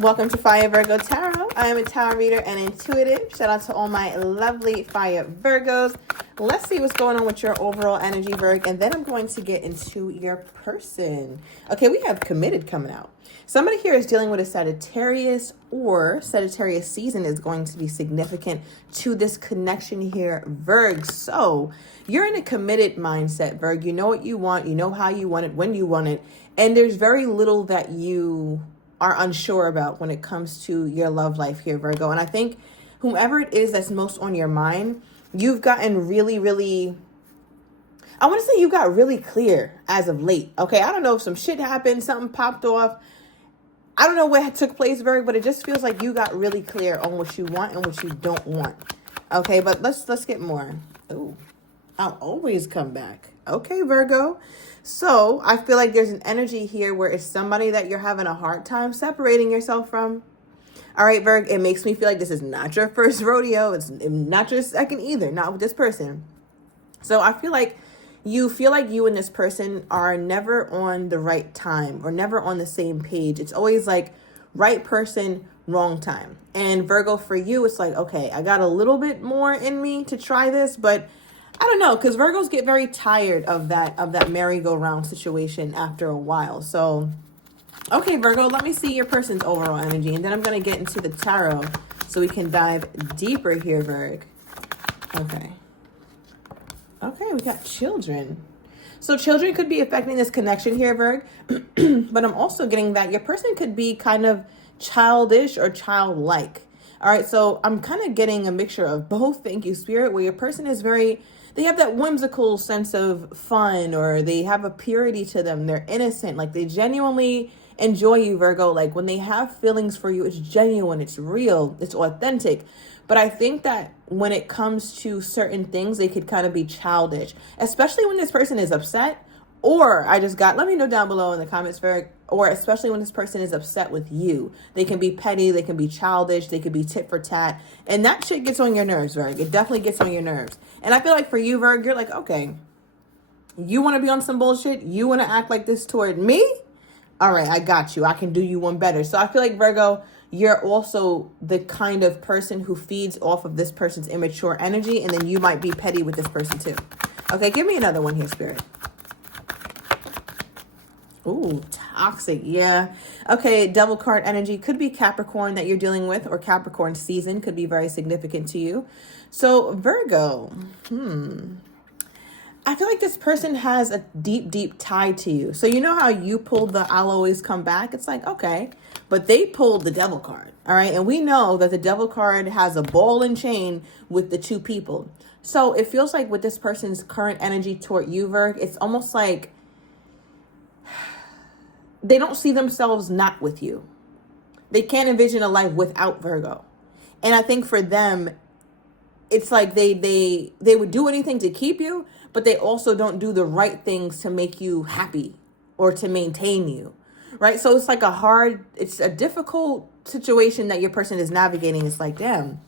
Welcome to Fire Virgo Tarot. I am a tarot reader and intuitive. Shout out to all my lovely Fire Virgos. Let's see what's going on with your overall energy, Virg, and then I'm going to get into your person. Okay, we have committed coming out. Somebody here is dealing with a Sagittarius, or Sagittarius season is going to be significant to this connection here, Virg. So you're in a committed mindset, Virg. You know what you want. You know how you want it, when you want it. And there's very little that you are unsure about when it comes to your love life here, Virgo. And I think whomever it is that's most on your mind, you've gotten really, I want to say you got really clear as of late. Okay, I don't know if some shit happened, something popped off. I don't know what took place, Virgo, but it just feels like you got really clear on what you want and what you don't want. Okay, but let's get more. Ooh, I'll always come back. Okay, Virgo. So I feel like there's an energy here where it's somebody that you're having a hard time separating yourself from. All right, Virg, it makes me feel like this is not your first rodeo. It's not your second either, not with this person. So I feel like you and this person are never on the right time or never on the same page. It's always like right person, wrong time. And Virgo, for you, it's like, okay, I got a little bit more in me to try this, but I don't know, because Virgos get very tired of that merry-go-round situation after a while. So, okay, Virgo, let me see your person's overall energy, and then I'm going to get into the tarot so we can dive deeper here, Virg. Okay. Okay, we got children. So children could be affecting this connection here, Virg, but I'm also getting that your person could be kind of childish or childlike. All right, so I'm kind of getting a mixture of both, thank you, Spirit, where your person is they have that whimsical sense of fun, or they have a purity to them. They're innocent. Like, they genuinely enjoy you, Virgo. Like, when they have feelings for you, it's genuine, it's real, it's authentic. But I think that when it comes to certain things, they could kind of be childish, especially when this person is upset. Or let me know down below in the comments, Virg, or especially when this person is upset with you. They can be petty, they can be childish, they could be tit for tat. And that shit gets on your nerves, Virg. It definitely gets on your nerves. And I feel like for you, Virg, you're like, okay, you want to be on some bullshit? You want to act like this toward me? All right, I got you. I can do you one better. So I feel like, Virgo, you're also the kind of person who feeds off of this person's immature energy. And then you might be petty with this person too. Okay, give me another one here, Spirit. Ooh, toxic. Yeah. Okay, devil card energy could be Capricorn that you're dealing with, or Capricorn season could be very significant to you. So Virgo, I feel like this person has a deep tie to you. So you know how you pulled the I'll always come back? It's like, okay, but they pulled the devil card. All right. And we know that the devil card has a ball and chain with the two people. So it feels like with this person's current energy toward you, Virg, it's almost like they don't see themselves not with you. They can't envision a life without Virgo. And I think for them, it's like they would do anything to keep you, but they also don't do the right things to make you happy or to maintain you, right? So it's like it's a difficult situation that your person is navigating. It's like, damn,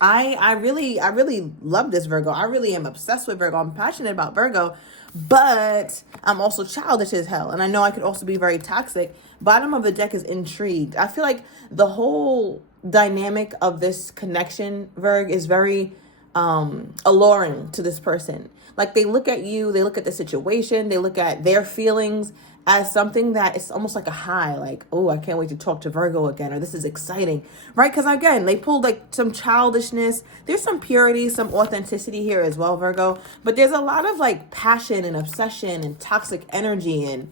I really love this Virgo. I really am obsessed with Virgo. I'm passionate about Virgo, but I'm also childish as hell. And I know I could also be very toxic. Bottom of the deck is intrigued. I feel like the whole dynamic of this connection, Virg, is very alluring to this person. Like, they look at you, they look at the situation, they look at their feelings as something that is almost like a high, like, oh, I can't wait to talk to Virgo again, or this is exciting, right? Because again, they pulled like some childishness. There's some purity, some authenticity here as well, Virgo, but there's a lot of like passion and obsession and toxic energy. And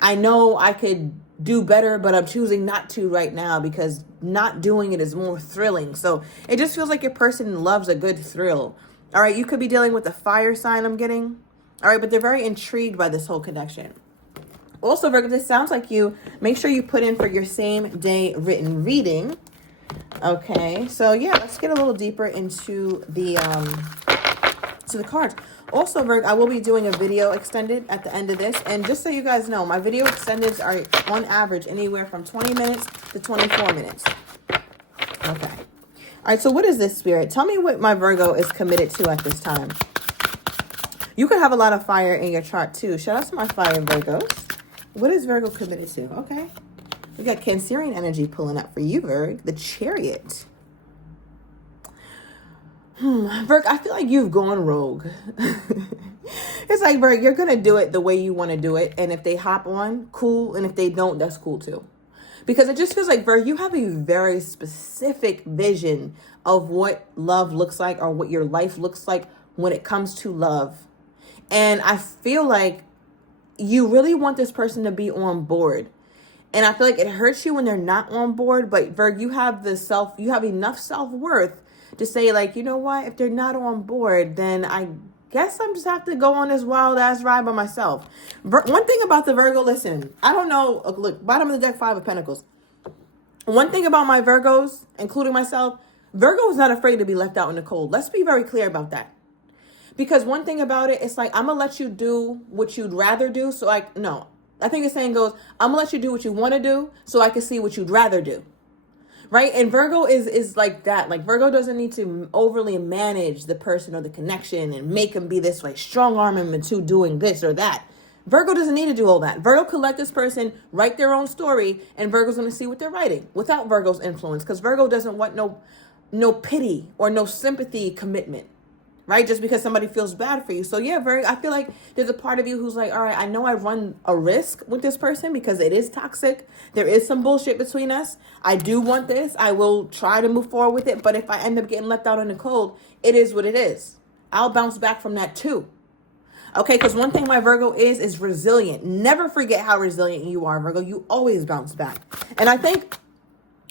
I know I could do better, but I'm choosing not to right now because not doing it is more thrilling. So it just feels like your person loves a good thrill. All right, you could be dealing with a fire sign, I'm getting. All right, but they're very intrigued by this whole connection. Also, Virgo, this sounds like you. Make sure you put in for your same day written reading. Okay, so yeah, let's get a little deeper into the cards. Also, Virg, I will be doing a video extended at the end of this. And just so you guys know, my video extendeds are on average anywhere from 20 minutes to 24 minutes. Okay. All right, so what is this, Spirit? Tell me what my Virgo is committed to at this time. You could have a lot of fire in your chart too. Shout out to my fire Virgos. What is Virgo committed to? Okay. We got Cancerian energy pulling up for you, Virg. The Chariot. Virg, I feel like you've gone rogue. It's like, Virg, you're going to do it the way you want to do it. And if they hop on, cool. And if they don't, that's cool too. Because it just feels like, Virg, you have a very specific vision of what love looks like or what your life looks like when it comes to love. And I feel like you really want this person to be on board. And I feel like it hurts you when they're not on board. But Virg, you have enough self-worth to say, like, you know what? If they're not on board, then I guess I'm just have to go on this wild ass ride by myself. One thing about the Virgo, listen, I don't know. Look, bottom of the deck, 5 of Pentacles. One thing about my Virgos, including myself, Virgo is not afraid to be left out in the cold. Let's be very clear about that. Because one thing about it, it's like, I'm going to let you do what you'd rather do. So I think the saying goes, I'm going to let you do what you want to do so I can see what you'd rather do. Right? And Virgo is like that. Like, Virgo doesn't need to overly manage the person or the connection and make them be this, like, strong arm them into doing this or that. Virgo doesn't need to do all that. Virgo could let this person write their own story, and Virgo's going to see what they're writing without Virgo's influence. Because Virgo doesn't want no pity or no sympathy commitment. Right? Just because somebody feels bad for you. So yeah, Virgo, I feel like there's a part of you who's like, all right, I know I run a risk with this person because it is toxic. There is some bullshit between us. I do want this. I will try to move forward with it. But if I end up getting left out in the cold, it is what it is. I'll bounce back from that too. Okay, because one thing my Virgo is resilient. Never forget how resilient you are, Virgo. You always bounce back. And I think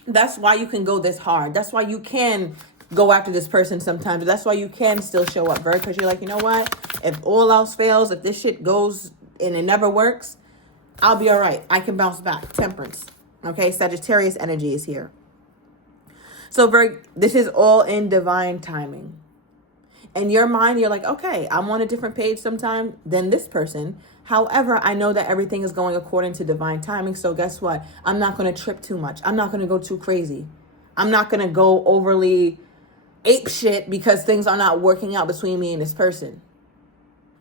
that's why you can go this hard. That's why you can go after this person sometimes. That's why you can still show up, Virgo, because you're like, you know what? If all else fails, if this shit goes and it never works, I'll be all right. I can bounce back. Temperance. Okay, Sagittarius energy is here. So, Virgo, this is all in divine timing. In your mind, you're like, okay, I'm on a different page sometime than this person. However, I know that everything is going according to divine timing. So guess what? I'm not going to trip too much. I'm not going to go too crazy. I'm not going to go overly ape shit because things are not working out between me and this person.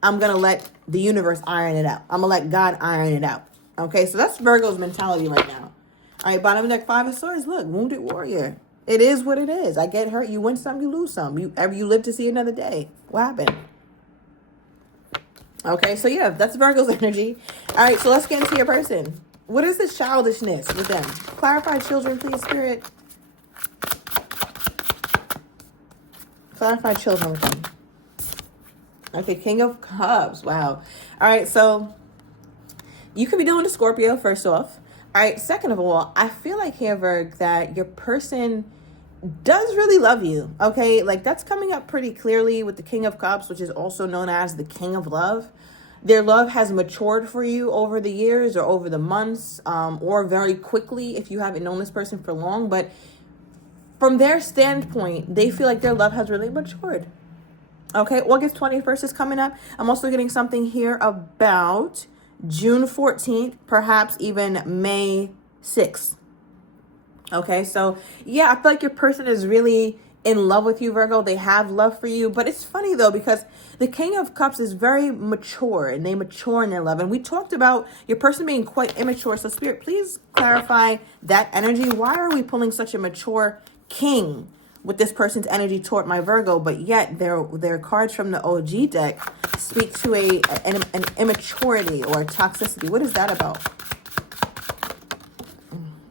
I'm going to let the universe iron it out. I'm going to let God iron it out. Okay, so that's Virgo's mentality right now. All right, bottom of deck, 5 of Swords. Look, wounded warrior. It is what it is. I get hurt. You win some, you lose some. You live to see another day. What happened? Okay, so yeah, that's Virgo's energy. All right, so let's get into your person. What is this childishness with them? Clarify, children, please, Spirit. Clarify children with them. Okay, King of Cups. Wow. All right, so you could be dealing with Scorpio, first off. All right, second of all, I feel like here, Virg, that your person does really love you. Okay, like that's coming up pretty clearly with the King of Cups, which is also known as the King of Love. Their love has matured for you over the years or over the months, or very quickly if you haven't known this person for long. But from their standpoint, they feel like their love has really matured. Okay, August 21st is coming up. I'm also getting something here about June 14th, perhaps even May 6th. Okay, so yeah, I feel like your person is really in love with you, Virgo. They have love for you. But it's funny, though, because the King of Cups is very mature, and they mature in their love. And we talked about your person being quite immature. So, Spirit, please clarify that energy. Why are we pulling such a mature king with this person's energy toward my Virgo, but yet their cards from the OG deck speak to an immaturity or toxicity? What is that about?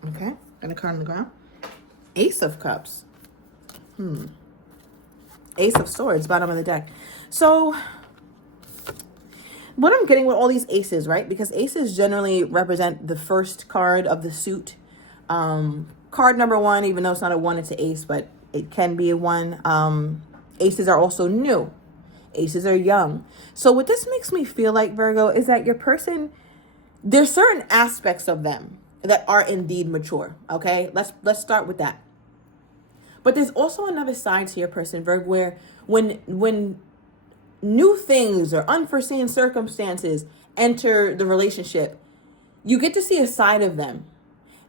Okay, got a card on the ground. Ace of Cups. Ace of Swords, bottom of the deck. So what I'm getting with all these aces, right? Because aces generally represent the first card of the suit. Card number 1, even though it's not a 1, it's an ace, but it can be a 1. Aces are also new. Aces are young. So what this makes me feel like, Virgo, is that your person, there's certain aspects of them that are indeed mature. Okay, let's start with that. But there's also another side to your person, Virgo, where when new things or unforeseen circumstances enter the relationship, you get to see a side of them.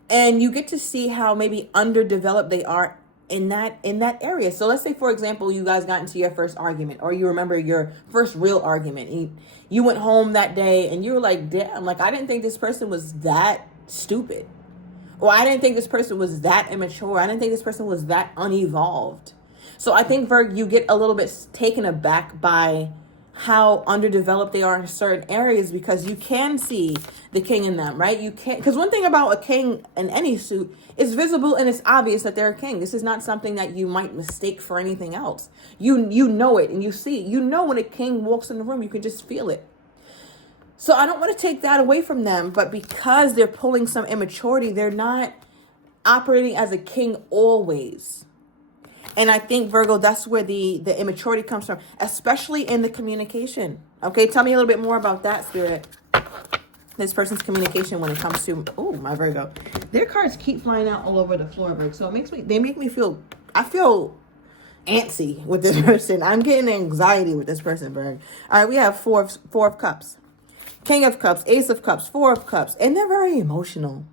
And you get to see how maybe underdeveloped they are in that area. So let's say, for example, you guys got into your first argument, or you remember your first real argument. You went home that day and you were like, damn, like I didn't think this person was that stupid. Or I didn't think this person was that immature. I didn't think this person was that unevolved. So I think, Virgo, you get a little bit taken aback by how underdeveloped they are in certain areas, because you can see the king in them, right? You can't, because one thing about a king in any suit is visible and it's obvious that they're a king. This is not something that you might mistake for anything else. You know it, and you see, you know, when a king walks in the room, you can just feel it. So I don't want to take that away from them, but because they're pulling some immaturity, they're not operating as a king always. And I think, Virgo, that's where the immaturity comes from, especially in the communication. Okay, tell me a little bit more about that, Spirit. This person's communication when it comes to, oh, my Virgo. Their cards keep flying out all over the floor, Virgo. So they make me feel, I feel antsy with this person. I'm getting anxiety with this person, Virgo. All right, we have four of cups. King of Cups, Ace of Cups, Four of Cups. And they're very emotional.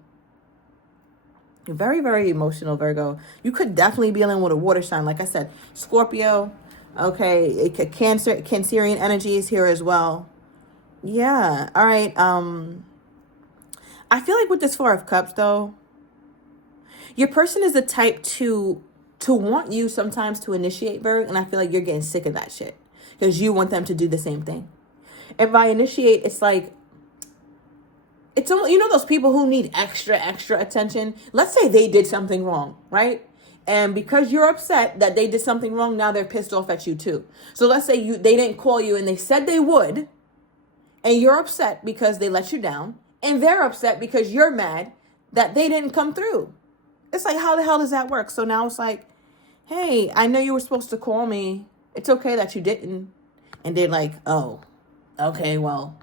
Very, very emotional, Virgo. You could definitely be dealing with a water sign. Like I said, Scorpio. Okay. Cancerian energy is here as well. Yeah. All right. I feel like with this Four of Cups, though, your person is the type to want you sometimes to initiate, Virgo. And I feel like you're getting sick of that shit because you want them to do the same thing. And by initiate, it's like, it's almost, you know, those people who need extra attention. Let's say they did something wrong, right? And because you're upset that they did something wrong, now they're pissed off at you too. So let's say they didn't call you and they said they would, and you're upset because they let you down, and they're upset because you're mad that they didn't come through. It's like, how the hell does that work? So now it's like, hey, I know you were supposed to call me. It's okay that you didn't. And they're like, oh, okay, well,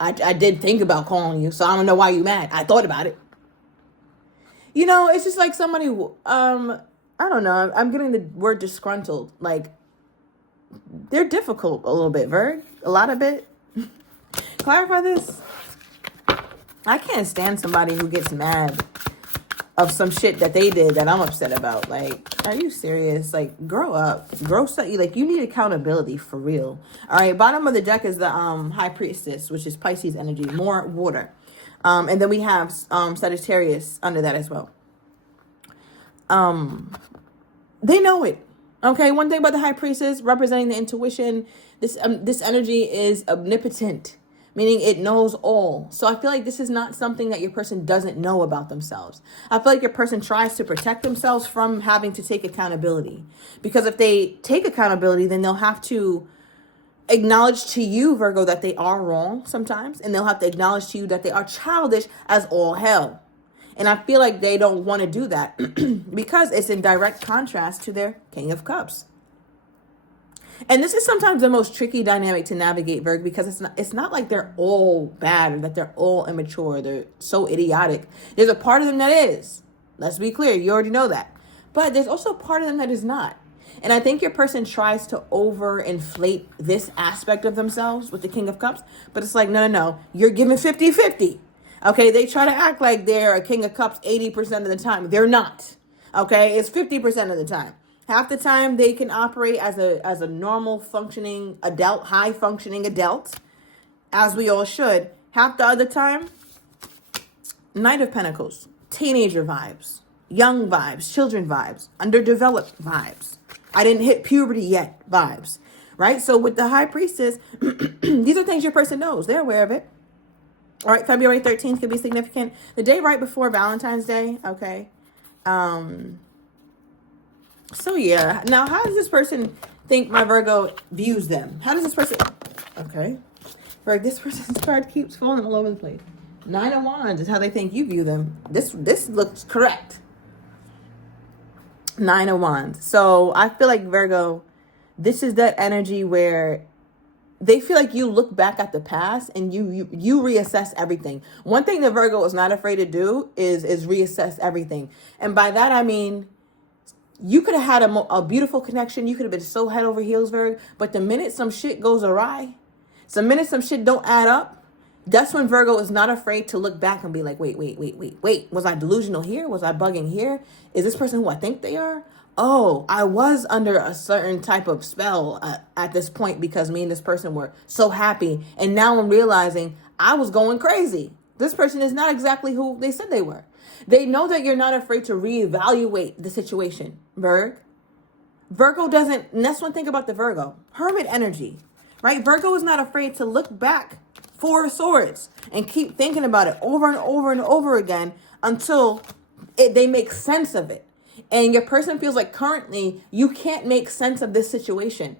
I did think about calling you, so I don't know why you mad. I thought about it. You know, it's just like somebody, I don't know. I'm getting the word disgruntled. Like, they're difficult a little bit, Virg. A lot of it. Clarify this. I can't stand somebody who gets mad of some shit that they did that I'm upset about. Like, are you serious? Like, grow up. Like, you need accountability for real. All right, bottom of the deck is the High Priestess, which is Pisces energy, more water. And then we have Sagittarius under that as well. They know it. Okay, one thing about the High Priestess, representing the intuition, this energy is omnipotent, meaning it knows all. So I feel like this is not something that your person doesn't know about themselves. I feel like your person tries to protect themselves from having to take accountability. Because if they take accountability, then they'll have to acknowledge to you, Virgo, that they are wrong sometimes. And they'll have to acknowledge to you that they are childish as all hell. And I feel like they don't want to do that because it's in direct contrast to their King of Cups. And this is sometimes the most tricky dynamic to navigate, Virgo, because it's not like they're all bad or that they're all immature. They're so idiotic. There's a part of them that is. Let's be clear. You already know that. But there's also a part of them that is not. And I think your person tries to overinflate this aspect of themselves with the King of Cups. But it's like, no. You're giving 50-50. Okay, they try to act like they're a King of Cups 80% of the time. They're not. Okay, it's 50% of the time. Half the time they can operate as a normal functioning adult, high functioning adult, as we all should. Half the other time, Knight of Pentacles, teenager vibes, young vibes, children vibes, underdeveloped vibes. I didn't hit puberty yet vibes, right? So with the High Priestess, these are things your person knows. They're aware of it. All right, February 13th could be significant. The day right before Valentine's Day, okay? So yeah, now how does this person think my Virgo views them? How does this person... Okay. Virgo, this person's card keeps falling all over the place. 9 of Wands is how they think you view them. This looks correct. 9 of Wands. So I feel like, Virgo, this is that energy where they feel like you look back at the past and you reassess everything. One thing that Virgo is not afraid to do is reassess everything. And by that, I mean, you could have had a beautiful connection. You could have been so head over heels, Virgo. But the minute some shit goes awry, the minute some shit don't add up, that's when Virgo is not afraid to look back and be like, wait. Was I delusional here? Was I bugging here? Is this person who I think they are? Oh, I was under a certain type of spell at this point because me and this person were so happy. And now I'm realizing I was going crazy. This person is not exactly who they said they were. They know that you're not afraid to reevaluate the situation, Virgo doesn't, and that's one thing about the Virgo. Hermit energy, right? Virgo is not afraid to look back, Four of Swords, and keep thinking about it over and over and over again until they make sense of it. And your person feels like currently you can't make sense of this situation.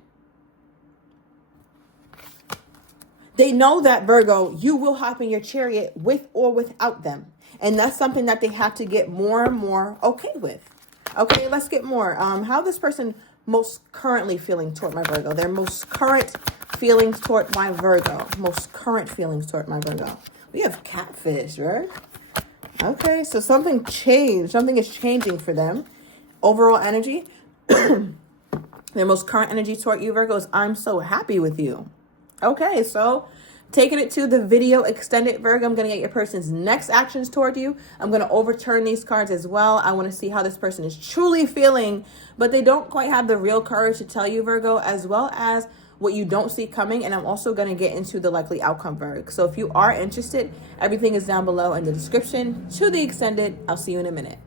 They know that, Virgo, you will hop in your chariot with or without them. And that's something that they have to get more and more okay with. Okay, let's get more. How this person most currently feeling toward my Virgo. Their most current feelings toward my Virgo. Most current feelings toward my Virgo. We have catfish, right? Okay, so something changed. Something is changing for them. Overall energy. Their most current energy toward you, Virgo, is I'm so happy with you. Okay, so taking it to the video extended, Virgo, I'm going to get your person's next actions toward you. I'm going to overturn these cards as well. I want to see how this person is truly feeling, but they don't quite have the real courage to tell you, Virgo, as well as what you don't see coming. And I'm also going to get into the likely outcome, Virgo. So if you are interested, everything is down below in the description to the extended. I'll see you in a minute.